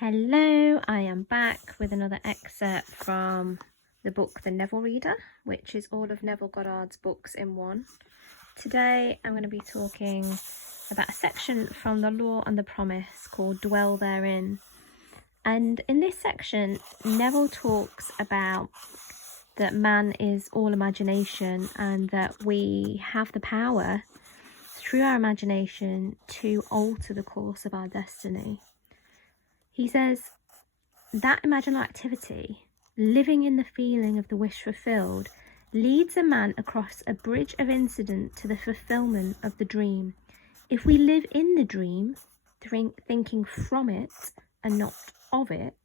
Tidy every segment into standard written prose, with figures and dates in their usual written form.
Hello, I am back with another excerpt from the book The Neville Reader, which is all of Neville Goddard's books in one. Today I'm going to be talking about a section from The Law and the Promise called Dwell Therein. And in this section, Neville talks about that man is all imagination and that we have the power through our imagination to alter the course of our destiny. He says that imaginal activity, living in the feeling of the wish fulfilled, leads a man across a bridge of incident to the fulfillment of the dream. If we live in the dream, thinking from it and not of it,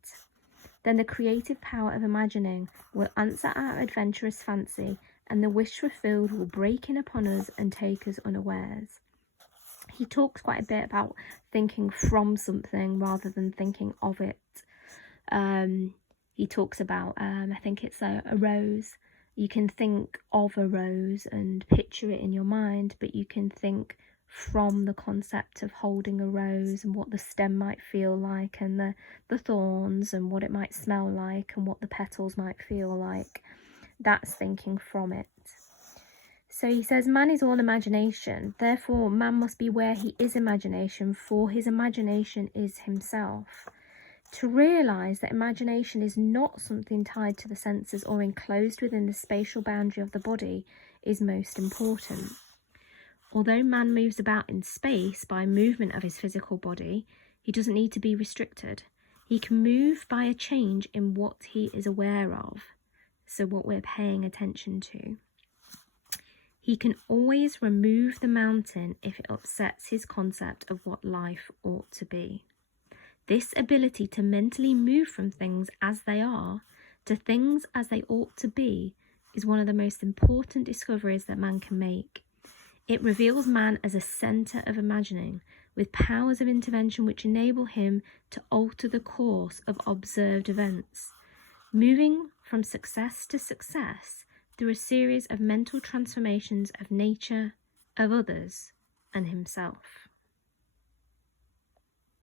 then the creative power of imagining will answer our adventurous fancy, and the wish fulfilled will break in upon us and take us unawares. He talks quite a bit about thinking from something rather than thinking of it. He talks about, I think it's a rose. You can think of a rose and picture it in your mind, but you can think from the concept of holding a rose and what the stem might feel like, and the thorns and what it might smell like, and what the petals might feel like. That's thinking from it. So he says, man is all imagination, therefore man must be where he is imagination, for his imagination is himself. To realise that imagination is not something tied to the senses or enclosed within the spatial boundary of the body is most important. Although man moves about in space by movement of his physical body, he doesn't need to be restricted. He can move by a change in what he is aware of, so what we're paying attention to. He can always remove the mountain if it upsets his concept of what life ought to be. This ability to mentally move from things as they are to things as they ought to be is one of the most important discoveries that man can make. It reveals man as a centre of imagining, with powers of intervention which enable him to alter the course of observed events, moving from success to success through a series of mental transformations of nature, of others, and himself.